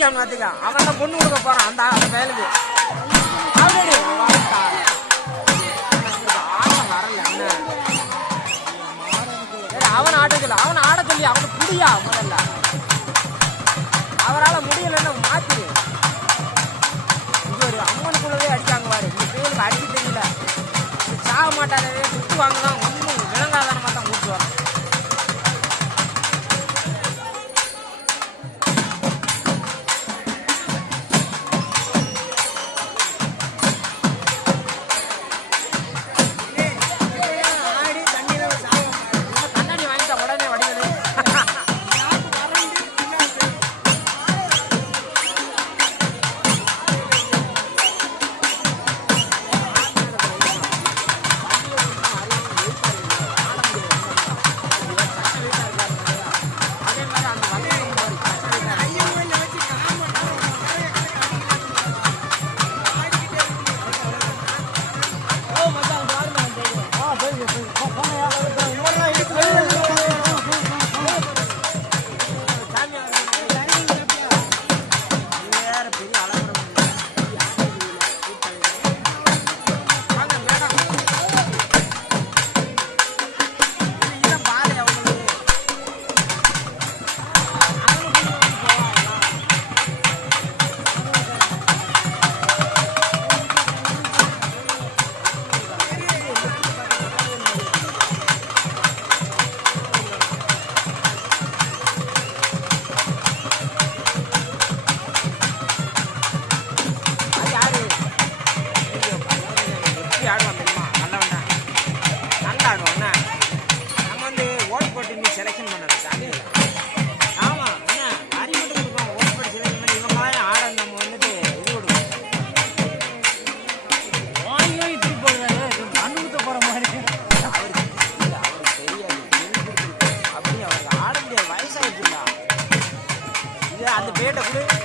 அடிக்காம பார்த்துக்க. அவன் தான் பொண்ணு கொடுக்க போறான் அந்த வேலைக்கு. ஆல்ரெடி ஆட்டம் வரல. அவன் ஆட சொல்லி அவனுக்கு புரியா முதல்ல. அவரால் முடியலன்னு மாத்திரு. இங்க ஒரு அம்மனுக்குள்ளவே அடிக்காங்க பாரு. இந்த பேருக்கு அடிக்க தெரியல. சாக மாட்டாரே சுட்டு வாங்கலாம். ஒன்றும் விளங்காதானமாக தான் கூப்பிட்டு வரோம். அந்த பேட்டை கூட